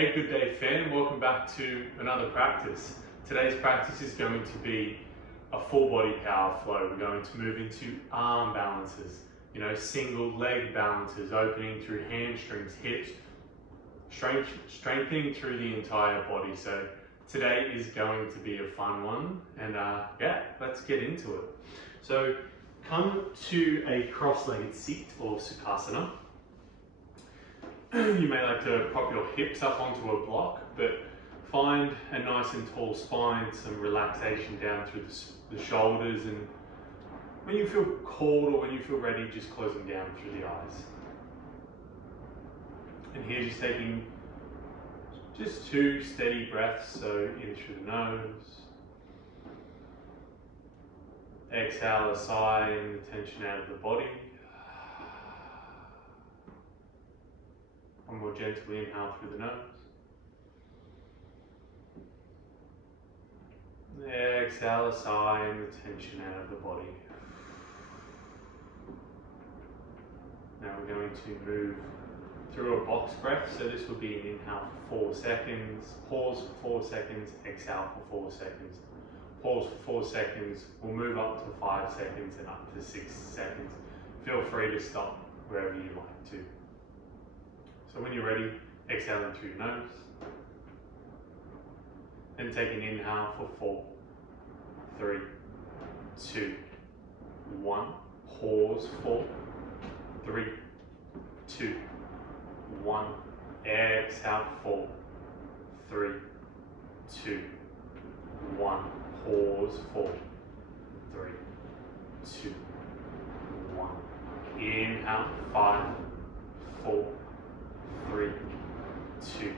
Hey, good day fam, welcome back to another practice. Today's practice is going to be a full body power flow. We're going to move into arm balances, single leg balances, opening through hamstrings, hips, strengthening through the entire body. So today is going to be a fun one, and let's get into it. So come to a cross-legged seat or Sukhasana. You may like to prop your hips up onto a block, but find a nice and tall spine, some relaxation down through the shoulders, and when you feel called or when you feel ready, just close them down through the eyes. And here just taking just 2 steady breaths, so in through the nose. Exhale a sigh and the tension out of the body. One more gentle inhale through the nose. Exhale a sigh and the tension out of the body. Now we're going to move through a box breath. So this will be an inhale for 4 seconds, pause for 4 seconds, exhale for 4 seconds. Pause for 4 seconds, we'll move up to 5 seconds and up to 6 seconds. Feel free to stop wherever you like to. So when you're ready, exhale in through your nose. Then take an inhale for 4, 3, 2, 1. Pause, 4, 3, 2, 1. Exhale, 4, 3, 2, 1. Pause, 4, 3, 2, 1. Inhale, 5, 4, 3, 2,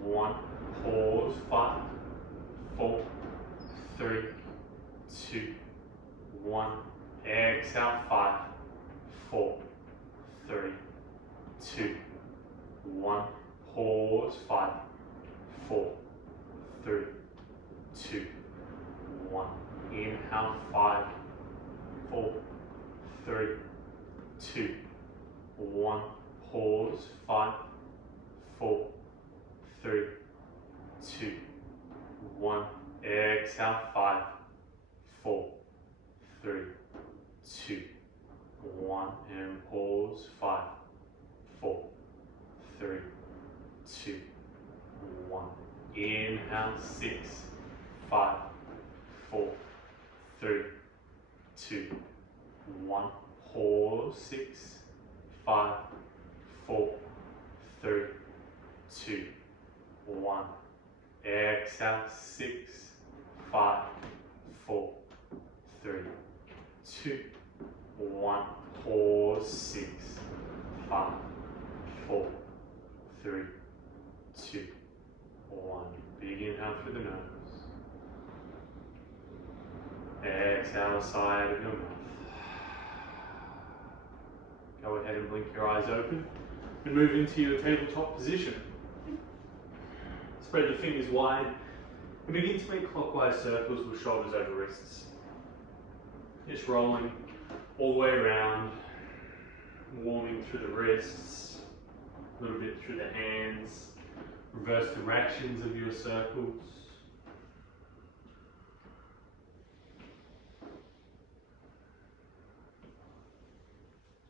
1. Pause, 5, 4, 3, 2, 1. Exhale, 5, 4, 3, 2, 1. Pause, 5, 4, 3, 2, 1. Inhale, 5, 4, 3, 2, 1. Pause, 5, 4, 3, 2, 1. Exhale, 5, 4, 3, 2, 1. And pause, 5, 4, 3, 2, 1. Inhale, 6, 5, 4, 3, 2, 1. Pause, 6, 5, 4, 3, 2, 1. Exhale, 6, 5, 4, 3, 2, 1. Pause, 6, 5, 4, 3, 2, 1. Big inhale through the nose. Exhale, side of your mouth. Go ahead and blink your eyes open and move into your tabletop position. Spread your fingers wide and begin to make clockwise circles with shoulders over wrists. Just rolling all the way around, warming through the wrists, a little bit through the hands, reverse directions of your circles.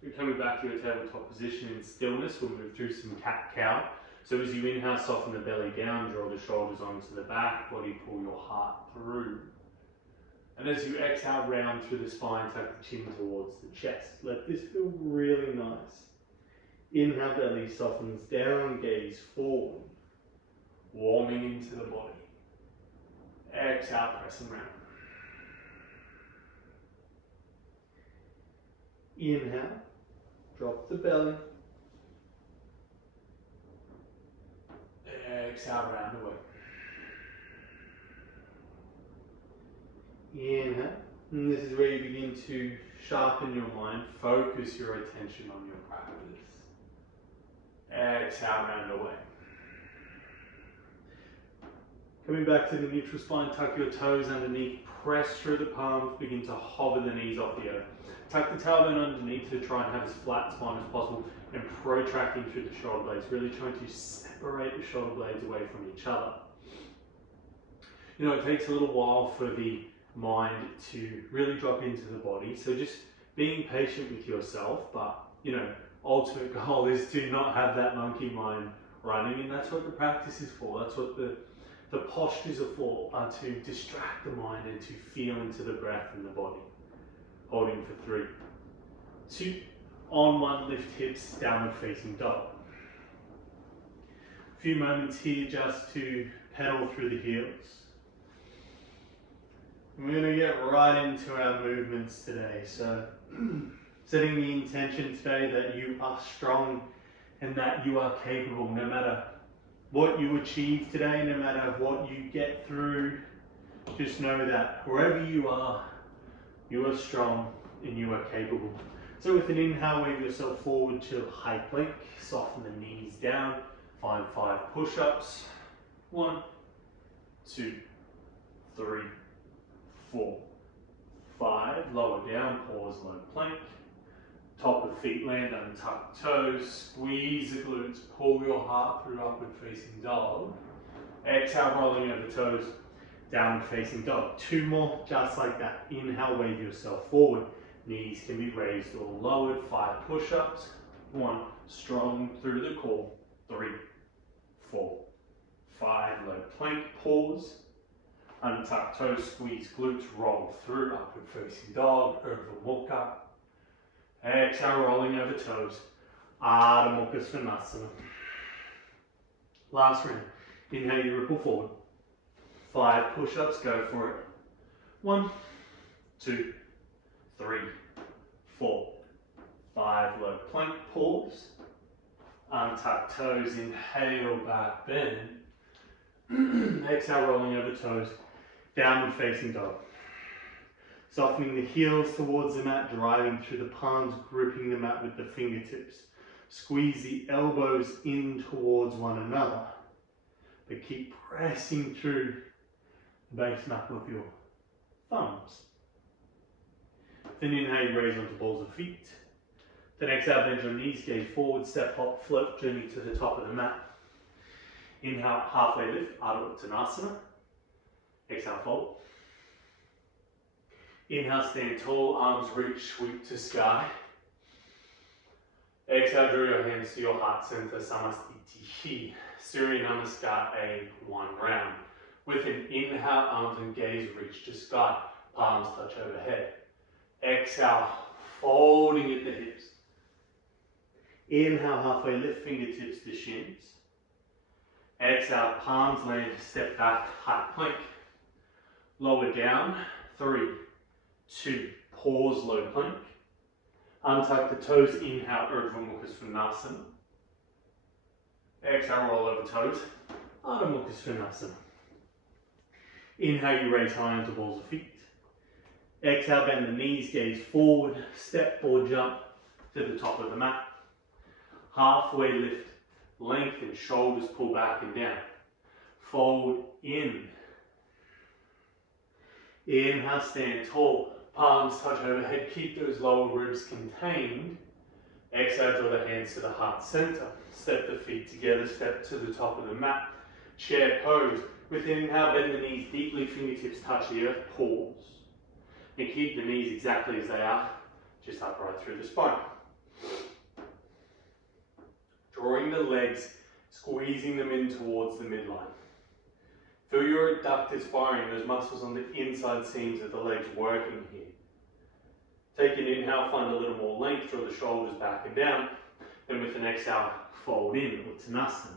We're coming back to your tabletop position in stillness. We'll move through some cat-cow. So as you inhale, soften the belly down, draw the shoulders onto the back, body pull your heart through. And as you exhale, round through the spine, tuck the chin towards the chest. Let this feel really nice. Inhale, belly softens down, gaze forward, warming into the body. Exhale, press and round. Inhale, drop the belly. Exhale, round away. Inhale, and this is where you begin to sharpen your mind, focus your attention on your practice. Exhale, round away. Coming back to the neutral spine, tuck your toes underneath, press through the palms, begin to hover the knees off the earth. Tuck the tailbone underneath to try and have as flat spine as possible and protracting through the shoulder blades, really trying to separate the shoulder blades away from each other. You know, it takes a little while for the mind to really drop into the body, so just being patient with yourself, but you know, ultimate goal is to not have that monkey mind running, and that's what the practice is for. That's what the postures are for, are to distract the mind and to feel into the breath and the body. Holding for 3, 2, on 1, lift hips, downward facing dog. A few moments here just to pedal through the heels. We're going to get right into our movements today. So setting the intention today that you are strong and that you are capable, no matter what you achieve today, no matter what you get through, just know that wherever you are strong and you are capable. So with an inhale, wave yourself forward to high plank, soften the knees down, find 5 push-ups. 1, 2, 3, 4, 5, lower down, pause, low plank. Top of feet land, untuck toes, squeeze the glutes, pull your heart through upward facing dog. Exhale, rolling over toes, downward facing dog. 2 more, just like that. Inhale, wave yourself forward. Knees can be raised or lowered. 5 push-ups. 1, strong through the core. 3, 4, 5, low plank, pause. Untuck toes, squeeze glutes, roll through, upward facing dog, Urdhva Mukha. Exhale, rolling over toes, Ardha Mukha Svanasana. Last round. Inhale, you ripple forward. 5 push-ups, go for it. 1, 2, 3, 4, 5, low plank, pause. Untuck toes, inhale, back bend. Exhale, rolling over toes, downward facing dog. Softening the heels towards the mat, driving through the palms, gripping the mat with the fingertips. Squeeze the elbows in towards one another, but keep pressing through the base knuckle of your thumbs. Then inhale, you raise onto balls of feet. Then exhale, bend your knees, gaze forward, step, hop, float, journey to the top of the mat. Inhale, halfway lift, Ardha Uttanasana. Exhale, fold. Inhale, stand tall, arms reach, sweep to sky. Exhale, draw your hands to your heart center, Samastiti. Surya Namaskar, A1 round. With an inhale, arms and gaze reach to sky, palms touch overhead. Exhale, folding at the hips. Inhale, halfway lift, fingertips to shins. Exhale, palms land, step back, high plank. Lower down, 3, 2, pause, low plank. Untuck the toes, inhale, Urdhva Mukha Svanasana. Exhale, roll over toes, Ardha Mukha Svanasana. Inhale, you raise high onto balls of feet. Exhale, bend the knees, gaze forward, step or jump to the top of the mat. Halfway lift, lengthen, shoulders pull back and down. Fold in. Inhale, stand tall, palms touch overhead, keep those lower ribs contained. Exhale, draw the hands to the heart center. Step the feet together, step to the top of the mat. Chair pose. With an inhale, bend the knees deeply, fingertips touch the earth, pause. And keep the knees exactly as they are, just upright through the spine. Drawing the legs, squeezing them in towards the midline. Feel your adductors firing, those muscles on the inside seams of the legs working here. Take an inhale, find a little more length, draw the shoulders back and down. Then with an exhale, fold in, Uttanasana.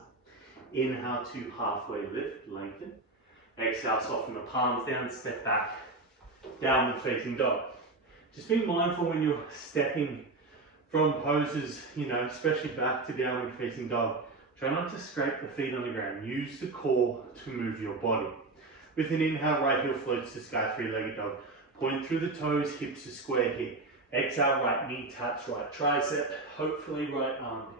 Inhale to halfway lift, lengthen. Exhale, soften the palms down, step back, downward facing dog. Just be mindful when you're stepping from poses, especially back to downward facing dog. Try not to scrape the feet on the ground. Use the core to move your body. With an inhale, right heel floats to sky, 3-legged dog. Point through the toes, hips to square hip. Exhale, right knee taps right tricep, hopefully right armpit.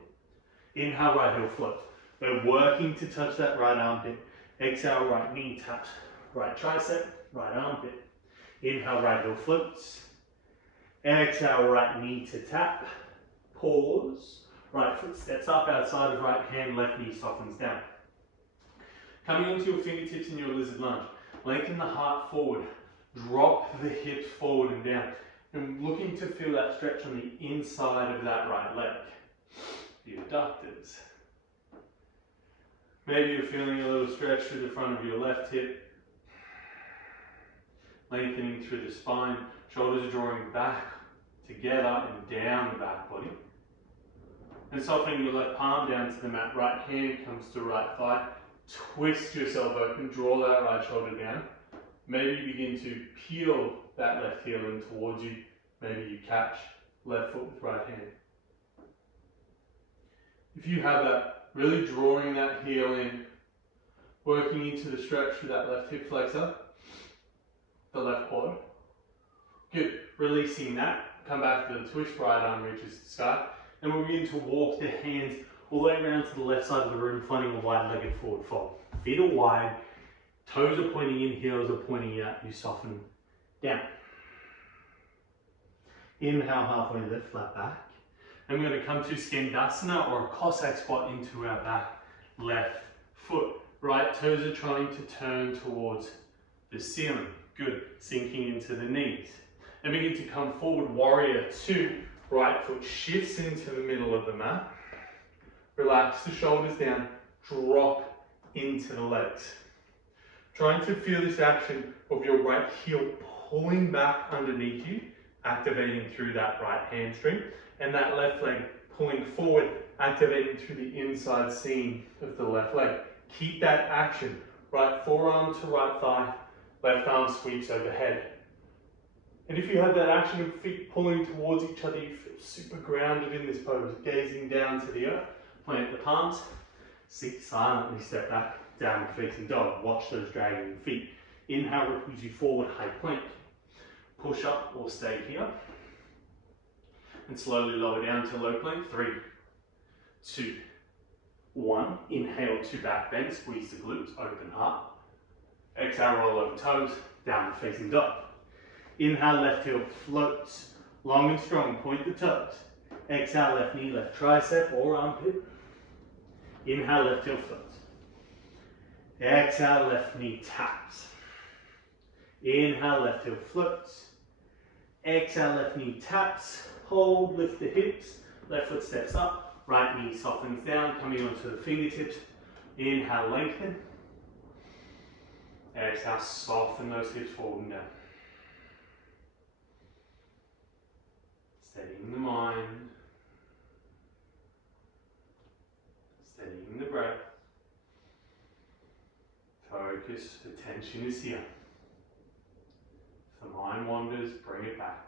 Inhale, right heel float. We're working to touch that right armpit. Exhale, right knee taps, right tricep, right armpit. Inhale, right heel floats. Exhale, right knee to tap. Pause. Right foot steps up outside of right hand, left knee softens down. Coming onto your fingertips in your lizard lunge. Lengthen the heart forward. Drop the hips forward and down. And looking to feel that stretch on the inside of that right leg. The adductors. Maybe you're feeling a little stretch through the front of your left hip. Lengthening through the spine. Shoulders drawing back together and down the back body. And softening your left palm down to the mat. Right hand comes to right thigh. Twist yourself open. Draw that right shoulder down. Maybe you begin to peel that left heel in towards you. Maybe you catch left foot with right hand. If you have that, really drawing that heel in, working into the stretch through that left hip flexor, the left quad. Good. Releasing that. Come back to the twist, right arm reaches the sky. And we'll begin to walk the hands all the way around to the left side of the room, finding a wide-legged forward fold. Feet are wide, toes are pointing in, heels are pointing out. You soften down. Inhale, halfway lift, flat back. And we're going to come to Skandasana or a Cossack squat into our back left foot. Right toes are trying to turn towards the ceiling. Good. Sinking into the knees. And begin to come forward, warrior two. Right foot shifts into the middle of the mat. Relax the shoulders down. Drop into the legs. Trying to feel this action of your right heel pulling back underneath you, activating through that right hamstring, and that left leg pulling forward, activating through the inside seam of the left leg. Keep that action. Right forearm to right thigh, left arm sweeps overhead. And if you have that action of feet pulling towards each other, you feel super grounded in this pose. Gazing down to the earth, plant the palms, silently step back, downward facing dog. Watch those dragging feet. Inhale ripples you forward, high plank. Push up or stay here. And slowly lower down to low plank. 3, 2, 1. Inhale to back bend, squeeze the glutes, open up. Exhale, roll over toes, downward facing dog. Inhale, left heel floats, long and strong, point the toes. Exhale, left knee, left tricep or armpit. Inhale, left heel floats. Exhale, left knee taps. Inhale, left heel floats. Exhale, left knee taps. Hold, lift the hips. Left foot steps up. Right knee softens down, coming onto the fingertips. Inhale, lengthen. Exhale, soften those hips forward and down. Steadying the mind. Steadying the breath. Focus, attention is here. If the mind wanders, bring it back.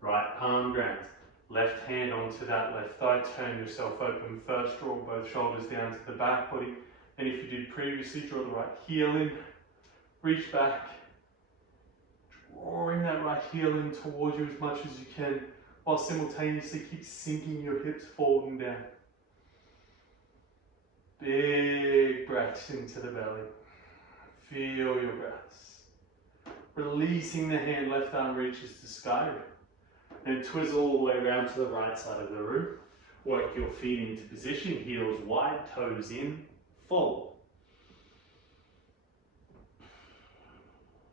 Right palm grounds. Left hand onto that left thigh. Turn yourself open first. Draw both shoulders down to the back body. And if you did previously, draw the right heel in. Reach back. Drawing that right heel in towards you as much as you can, while simultaneously keep sinking your hips forward and down. Big breaths into the belly. Feel your breaths. Releasing the hand, left arm reaches the sky. Then twizzle all the way around to the right side of the room. Work your feet into position, heels wide, toes in, fold.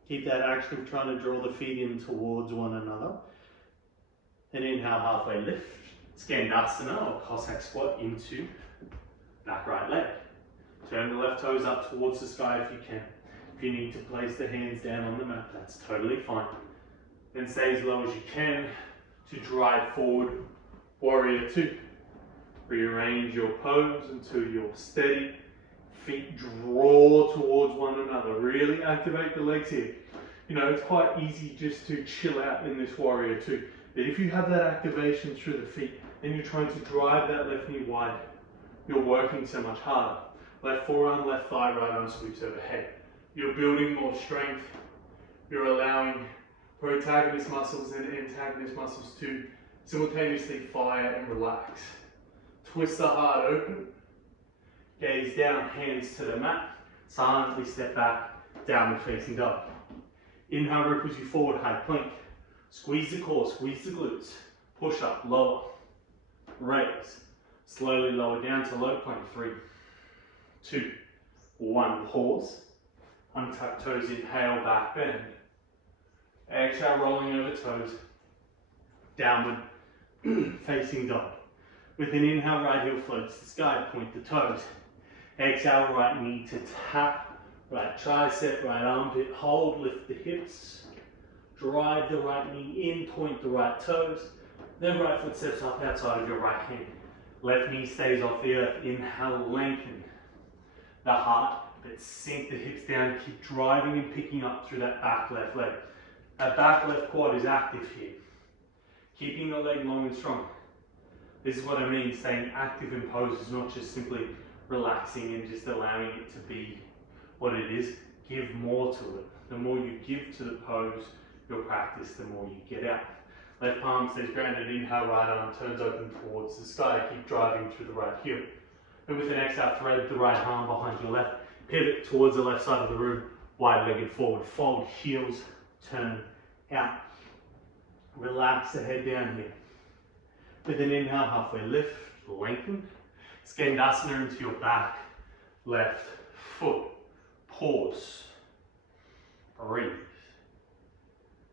Keep that action of trying to draw the feet in towards one another. And inhale, halfway lift. Skandasana or Cossack squat into back right leg. Turn the left toes up towards the sky if you can. If you need to place the hands down on the mat, that's totally fine. Then stay as low as you can to drive forward, warrior two. Rearrange your pose until you're steady. Feet draw towards one another. Really activate the legs here. You know, it's quite easy just to chill out in this warrior two. But if you have that activation through the feet and you're trying to drive that left knee wide, you're working so much harder. Left forearm, left thigh, right arm sweeps overhead. You're building more strength. You're allowing protagonist muscles and antagonist muscles to simultaneously fire and relax. Twist the heart open. Gaze down, hands to the mat. Silently step back, downward facing dog. Inhale, ripples you forward, high plank. Squeeze the core, squeeze the glutes. Push up, lower, raise. Slowly lower down to low plank. 3, 2, 1. Pause. Untuck toes, inhale, back bend. Exhale, rolling over toes. Downward facing dog. With an inhale, right heel floats to the sky, point the toes. Exhale, right knee to tap, right tricep, right armpit, hold, lift the hips. Drive the right knee in, point the right toes. Then right foot steps up outside of your right hand. Left knee stays off the earth. Inhale, lengthen the heart, but sink the hips down. Keep driving and picking up through that back left leg. That back left quad is active here. Keeping the leg long and strong. This is what I mean, staying active in poses, not just simply relaxing and just allowing it to be what it is. Give more to it. The more you give to the pose, your practice, the more you get out. Left palm stays grounded, inhale, right arm turns open towards the sky. Keep driving through the right heel. And with an exhale, thread the right arm behind your left. Pivot towards the left side of the room, wide-legged forward. Fold, heels, turn out. Relax the head down here. With an inhale, halfway lift, lengthen. Skandasana into your back, left foot. Pause. Breathe.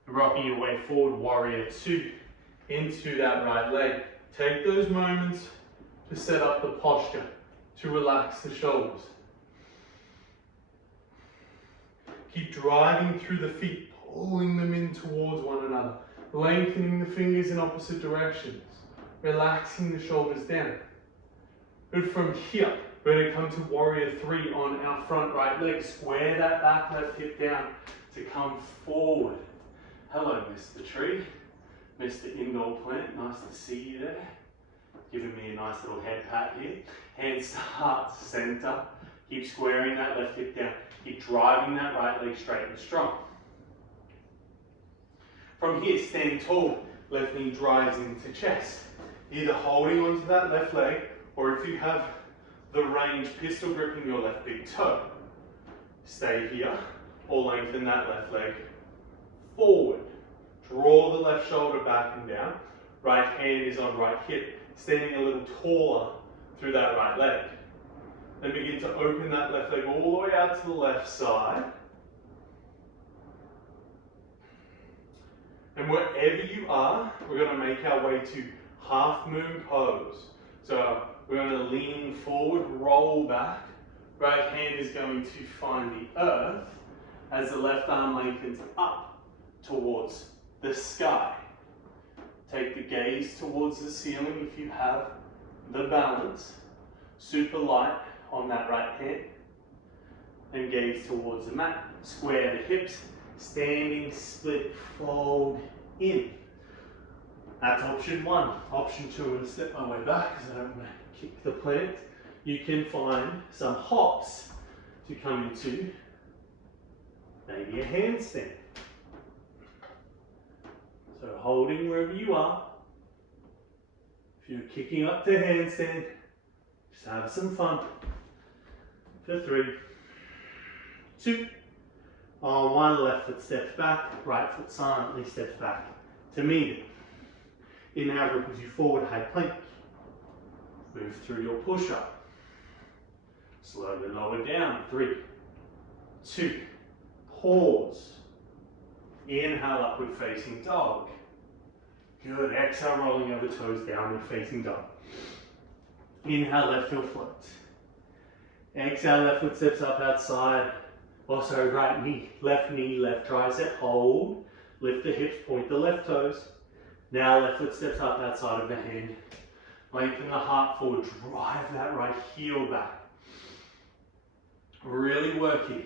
Rocking your way forward, warrior 2, into that right leg. Take those moments to set up the posture, to relax the shoulders. Keep driving through the feet, pulling them in towards one another, lengthening the fingers in opposite directions, relaxing the shoulders down. But from here, we're going to come to warrior 3 on our front right leg. Square that back left hip down to come forward. Hello, Mr. Tree, Mr. Indoor Plant, nice to see you there. Giving me a nice little head pat here. Hands to heart center. Keep squaring that left hip down. Keep driving that right leg straight and strong. From here, stand tall. Left knee drives into chest. Either holding onto that left leg, or if you have the range, pistol gripping your left big toe. Stay here, or lengthen that left leg forward. Draw the left shoulder back and down. Right hand is on right hip, standing a little taller through that right leg. Then begin to open that left leg all the way out to the left side. And wherever you are, we're going to make our way to half moon pose. So we're going to lean forward, roll back. Right hand is going to find the earth as the left arm lengthens up towards the sky. Take the gaze towards the ceiling if you have the balance. Super light on that right hand. And gaze towards the mat. Square the hips. Standing, split, fold in. That's option 1. Option 2, I'm going to step my way back because I don't want to kick the plant. You can find some hops to come into maybe a handstand. So holding wherever you are. If you're kicking up to handstand, just have some fun. For 3, 2, on 1, left foot steps back, right foot silently steps back to meet it. Inhale, ripples you forward, high plank. Move through your push-up. Slowly lower down. 3, 2, pause. Inhale, upward facing dog. Good. Exhale, rolling over toes, downward facing dog. Inhale, left heel floats. Exhale, left foot steps up outside. Also, right knee, left tricep, hold. Lift the hips, point the left toes. Now left foot steps up outside of the hand. Lengthen the heart forward, drive that right heel back. Really work here.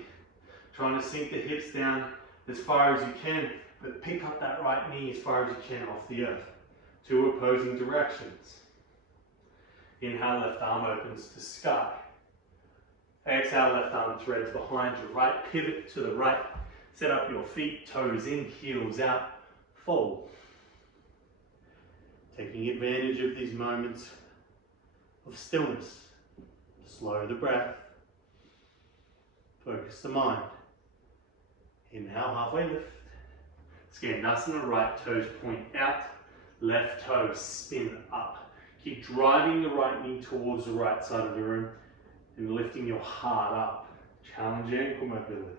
Trying to sink the hips down as far as you can, but pick up that right knee as far as you can off the earth. 2 opposing directions. Inhale, left arm opens to sky. Exhale, left arm threads behind your right, pivot to the right. Set up your feet, toes in, heels out, fold. Taking advantage of these moments of stillness. Slow the breath. For Focus the mind. Inhale, halfway lift. Skandasana, right toes point out, left toe spin up. Keep driving the right knee towards the right side of the room and lifting your heart up. Challenge ankle mobility.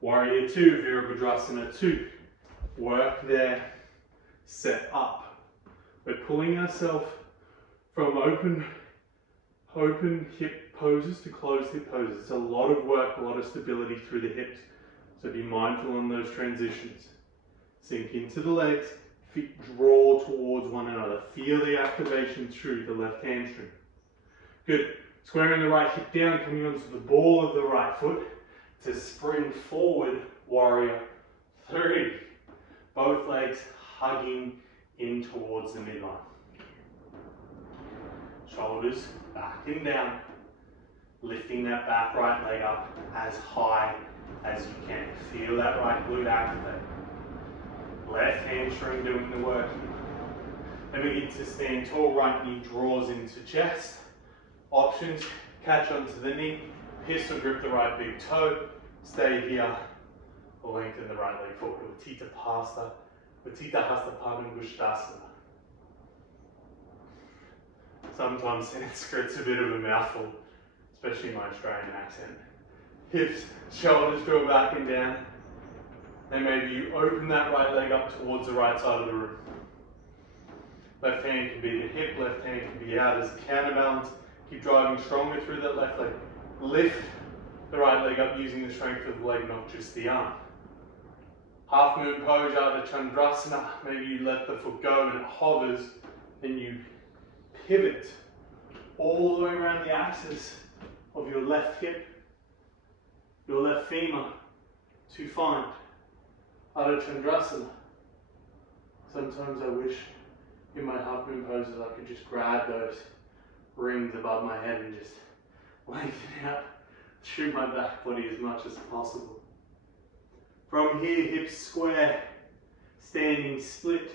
Warrior 2, Virabhadrasana 2. Work there, set up. We're pulling ourselves from open hip poses to closed hip poses. It's a lot of work, a lot of stability through the hips. So be mindful on those transitions. Sink into the legs, feet draw towards one another. Feel the activation through the left hamstring. Good. Squaring the right hip down, coming onto the ball of the right foot to spring forward, warrior 3. Both legs hugging in towards the midline. Shoulders back and down. Lifting that back right leg up as high as you can. Feel that right glute activate. Left hamstring doing the work here. Then begin to stand tall, right knee draws into chest. Options, catch onto the knee, pistol grip the right big toe, stay here, or lengthen the right leg forward. Utthita Hasta Padangusthasana. Sometimes Sanskrit's a bit of a mouthful, especially my Australian accent. Hips, shoulders draw back and down. And maybe you open that right leg up towards the right side of the room. Left hand can be the hip, left hand can be out as a counterbalance. Keep driving stronger through that left leg. Lift the right leg up using the strength of the leg, not just the arm. Half moon pose, Ardha Chandrasana. Maybe you let the foot go and it hovers, and you pivot all the way around the axis of your left hip, your left femur, to find Ardha Chandrasana. Sometimes I wish in my half moon poses I could just grab those rings above my head and just lengthen out through my back body as much as possible. From here, hips square, standing split,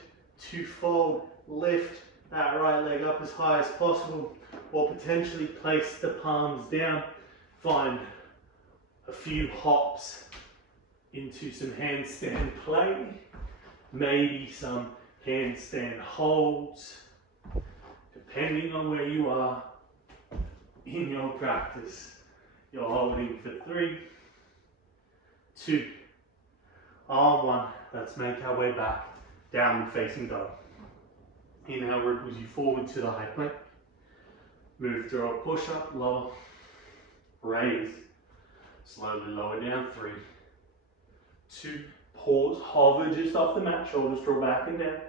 to fold, lift that right leg up as high as possible, or potentially place the palms down. Find a few hops into some handstand play, maybe some handstand holds, depending on where you are in your practice. You're holding for 3, 2, arm 1. Let's make our way back, downward facing dog. Inhale ripples you forward to the high plank. Move through a push up, lower, raise, slowly lower down, 3, 2, pause, hover just off the mat, shoulders draw back and down.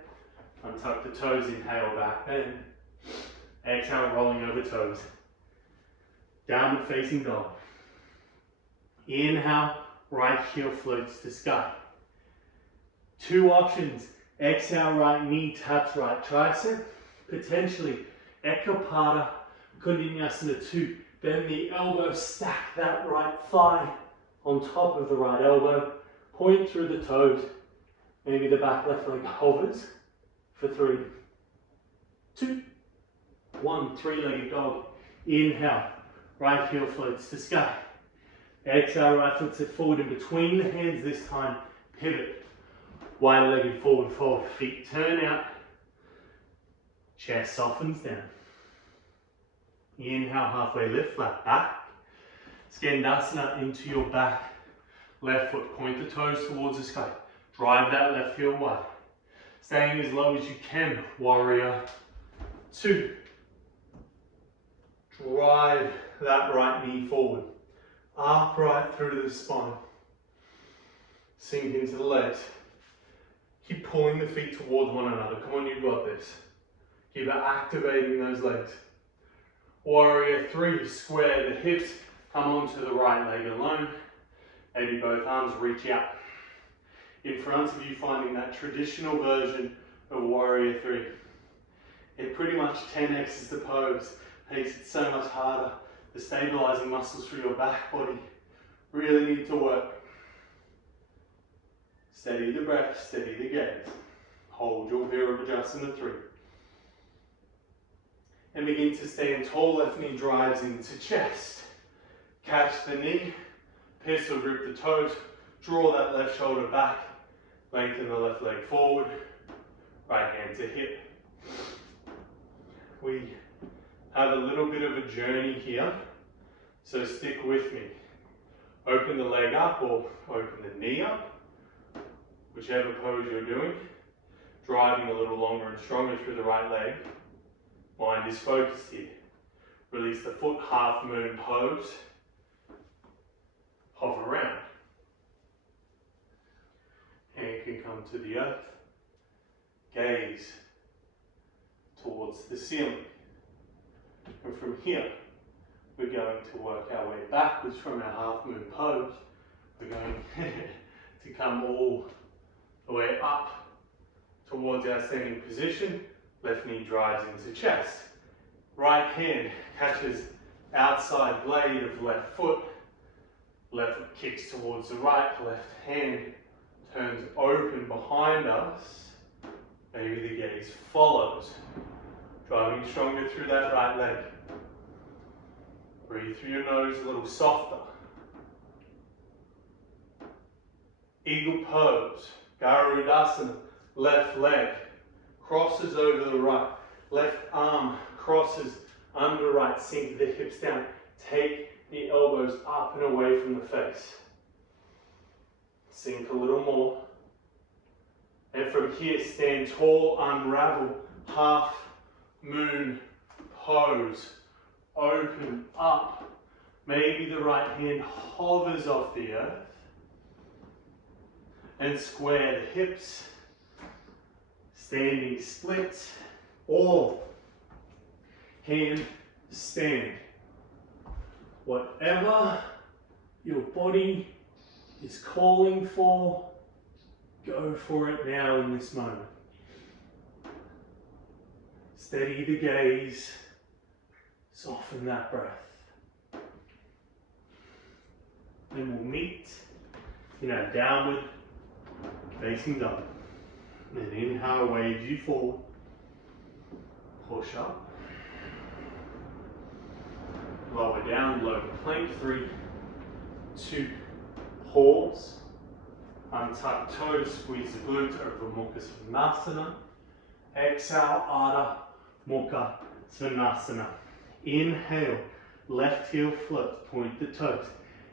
Untuck the toes, inhale, back bend. Exhale, rolling over toes. Downward facing dog. Inhale, right heel floats to sky. 2 options. Exhale, right knee taps right tricep. Potentially, Ekapada Kundinasana 2. Bend the elbow, stack that right thigh on top of the right elbow. Point through the toes. Maybe the back left leg hovers for 3, 2, 1. 3-legged dog. Inhale, right heel floats to sky. Exhale, right foot sit forward in between the hands this time. Pivot. Wide-legged forward fold. Feet turn out. Chest softens down. Inhale, halfway lift, flat back. Skandasana into your back. Left foot, point the toes towards the sky. Drive that left heel wide. Staying as low as you can, warrior 2. Drive that right knee forward. Upright through to the spine. Sink into the legs. Keep pulling the feet towards one another. Come on, you've got this. Keep activating those legs. Warrior 3, square the hips. Come onto the right leg alone. Maybe both arms reach out. In front of you, finding that traditional version of Warrior 3. It pretty much 10x's the pose. Makes it so much harder. The stabilizing muscles through your back body really need to work. Steady the breath, steady the gaze. Hold your Virabhadrasana 3. And begin to stand tall, left knee drives into chest. Catch the knee, Pistol grip the toes, draw that left shoulder back, lengthen the left leg forward, right hand to hip. We have a little bit of a journey here, so stick with me. Open the leg up or open the knee up, whichever pose you're doing. Driving a little longer and stronger through the right leg. Mind is focused here. Release the foot, half moon pose. Hover around. Hand can come to the earth. Gaze towards the ceiling. And from here, we're going to work our way backwards from our half moon pose. We're going to come all the way up towards our standing position. Left knee drives into chest. Right hand catches outside blade of left foot. Left foot kicks towards the right. Left hand turns open behind us. Maybe the gaze follows. Driving stronger through that right leg. Breathe through your nose a little softer. Eagle pose. Garudasana. Left leg crosses over the right. Left arm crosses under right. Sink the hips down. Take the elbows up and away from the face. Sink a little more. And from here, stand tall, unravel, half moon pose. Open up. Maybe the right hand hovers off the earth. And square the hips. Standing splits, or hand stand. Whatever your body is calling for, go for it now in this moment. Steady the gaze, soften that breath. Then we'll meet in our downward facing dog. Then inhale, waves you forward. Push up. Lower down, low plank. 3, 2, pause. Untuck toes, squeeze the glutes over Mukha Svanasana. Exhale, Ardha Mukha Svanasana. Inhale, left heel floats, point the toes.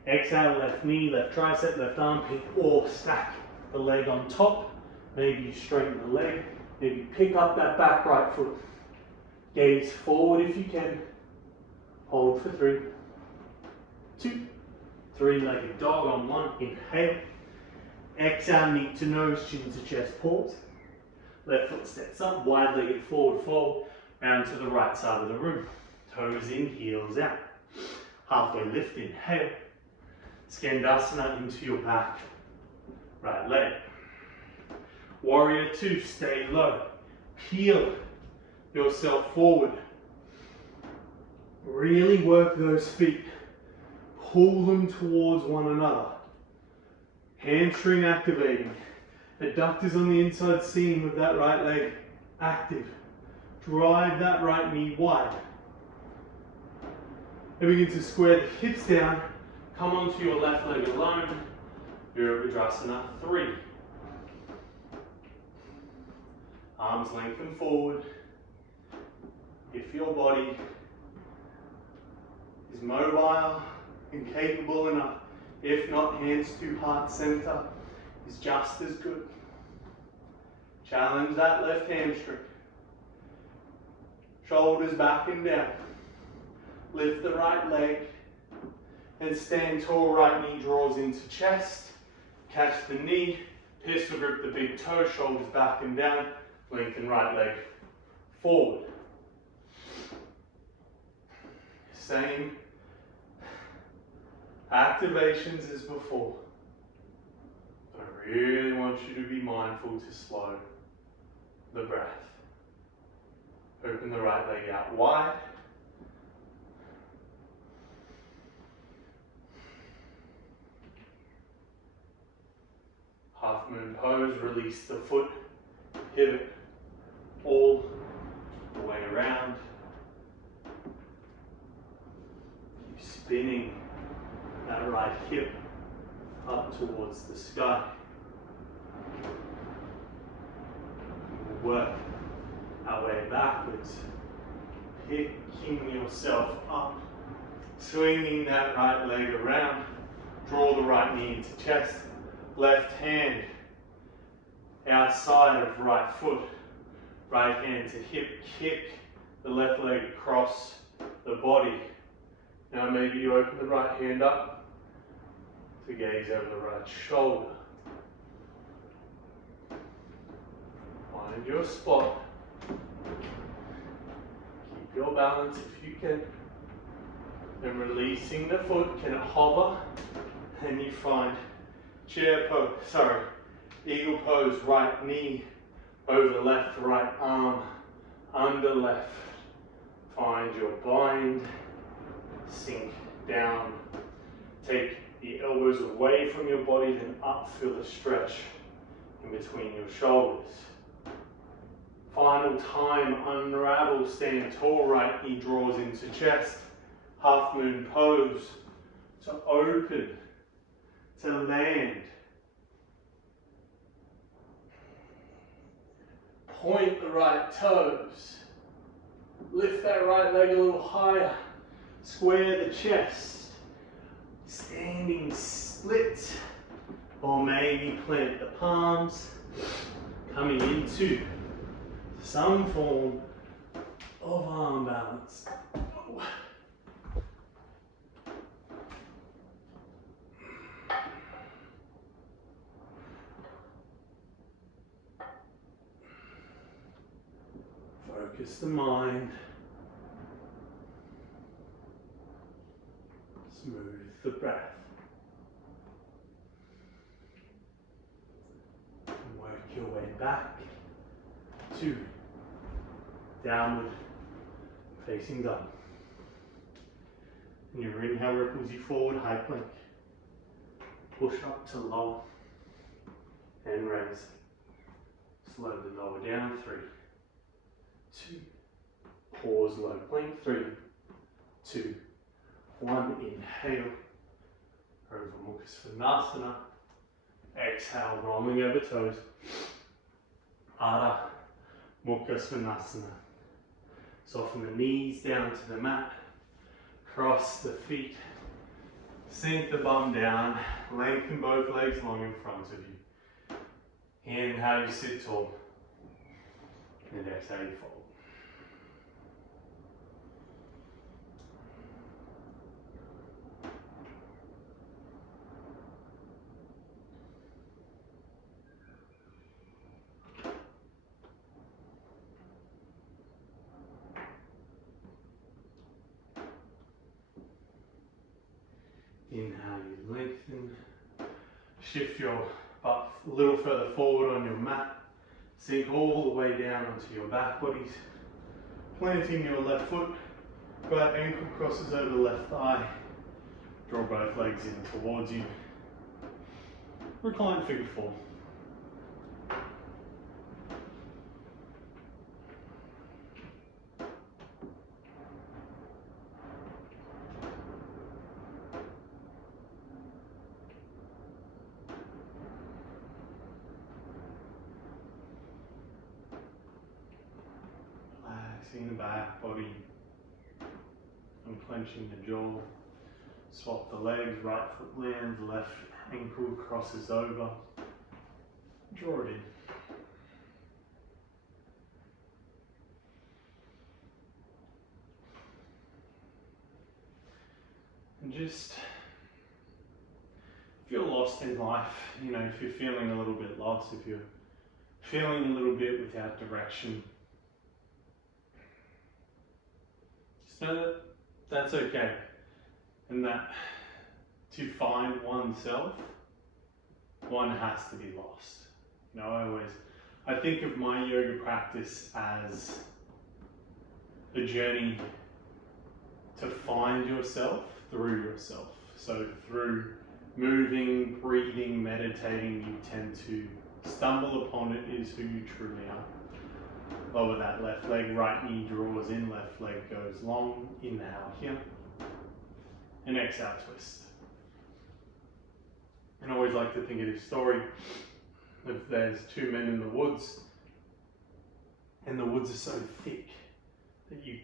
Exhale, left knee, left tricep, left armpit, or stack the leg on top. Maybe you straighten the leg, maybe pick up that back right foot. Gaze forward if you can. Hold for 3, 2, 3-legged dog on 1. Inhale. Exhale, knee to nose, chin to chest, pause. Left foot steps up, wide-legged forward fold, round to the right side of the room. Toes in, heels out. Halfway lift, inhale. Skandasana into your back, right leg. Warrior 2, stay low. Peel yourself forward. Really work those feet. Pull them towards one another. Hamstring activating. Adductors on the inside seam of that right leg active. Drive that right knee wide. And begin to square the hips down. Come onto your left leg alone. Virabhadrasana 3. Arms lengthen forward. If your body is mobile and capable enough, if not, hands to heart center is just as good. Challenge that left hamstring. Shoulders back and down. Lift the right leg and stand tall. Right knee draws into chest. Catch the knee. Pistol grip the big toe. Shoulders back and down. Lengthen right leg forward. Same activations as before. But I really want you to be mindful to slow the breath. Open the right leg out wide. Half moon pose, release the foot, pivot all the way around. Keep spinning that right hip up towards the sky. We'll work our way backwards, picking yourself up, swinging that right leg around, draw the right knee into chest, left hand outside of right foot, right hand to hip, kick the left leg across the body. Now maybe you open the right hand up to gaze over the right shoulder. Find your spot. Keep your balance if you can. Then releasing the foot, can it hover? And you find chair pose, eagle pose, right knee over left, right arm, under left. Find your bind, sink down. Take the elbows away from your body, then up, feel the stretch in between your shoulders. Final time, unravel, stand tall, right knee draws into chest. Half moon pose, to open, to land. Point the right toes. Lift that right leg a little higher. Square the chest. Standing split. Or maybe plant the palms. Coming into some form of arm balance. Focus the mind. Smooth the breath. And work your way back to downward facing dog. And your inhale ripples you forward, high plank. Push up to lower and raise. Slowly lower down, 3, 2, pause, low plank, 3, 2, 1, inhale, over Mukha Svanasana, exhale, rolling over toes, Ardha Mukha Svanasana. Soften the knees down to the mat, cross the feet, sink the bum down, lengthen both legs long in front of you. Inhale, you sit tall, and exhale, you fold. Inhale, you lengthen, shift your butt a little further forward on your mat, sink all the way down onto your back bodies, planting your left foot, right ankle crosses over the left thigh, draw both legs in towards you, recline figure 4. Relaxing the back body, unclenching the jaw, swap the legs, right foot lands, left ankle crosses over, draw it in. And just, if you're lost in life, you know, if you're feeling a little bit lost, if you're feeling a little bit without direction, just know that that's okay. And that to find oneself, one has to be lost. You know, I think of my yoga practice as a journey to find yourself through yourself. So through moving, breathing, meditating, you tend to stumble upon it is who you truly are. Lower that left leg, right knee draws in, left leg goes long, inhale here, and exhale twist. And always always like to think of this story of there's two men in the woods, and the woods are so thick that you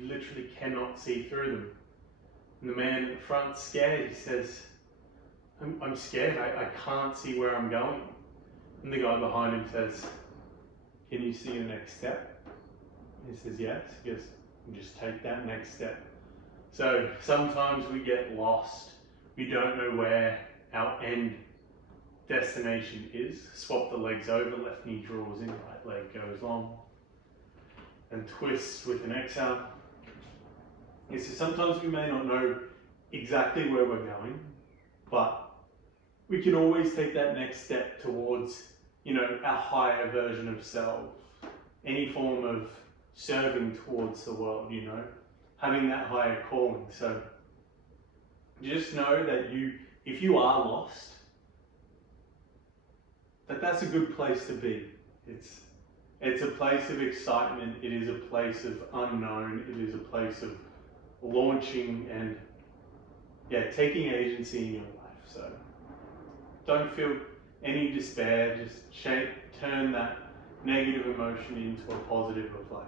literally cannot see through them. And the man at the front's scared. He says, I'm scared, I can't see where I'm going. And the guy behind him says, can you see the next step? And he says, yes. He goes, just take that next step. So sometimes we get lost. We don't know where our end destination is. Swap the legs over, left knee draws in, right leg goes long. And twist with an exhale. So sometimes we may not know exactly where we're going, but we can always take that next step towards, our higher version of self. Any form of serving towards the world, having that higher calling. So just know that if you are lost, that's a good place to be. It's a place of excitement. It is a place of unknown. It is a place of launching and taking agency in your life. So don't feel any despair. Just turn that negative emotion into a positive of like,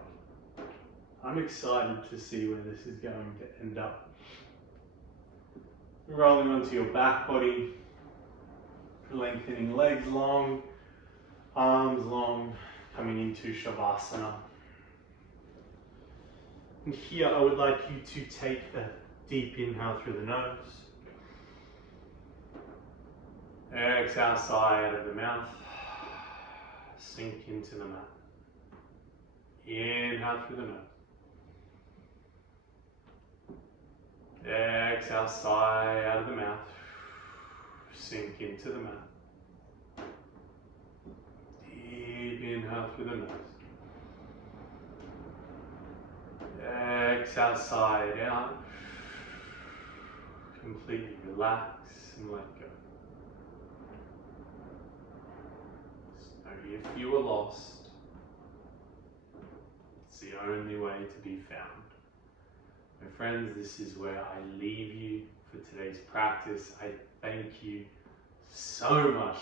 I'm excited to see where this is going to end up. Rolling onto your back body, lengthening legs long, arms long, coming into Shavasana. And here I would like you to take a deep inhale through the nose. Exhale, sigh out of the mouth. Sink into the mat. Inhale through the nose. Exhale, sigh out of the mouth. Sink into the mat. Deep inhale through the nose. Exhale, sigh it out. Completely relax and let go. So if you were lost, it's the only way to be found. My friends, this is where I leave you for today's practice. I thank you so much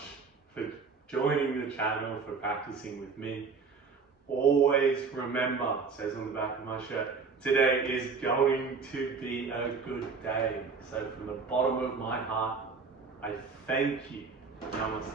for joining the channel, for practicing with me. Always remember, it says on the back of my shirt, today is going to be a good day. So from the bottom of my heart, I thank you. Namaste.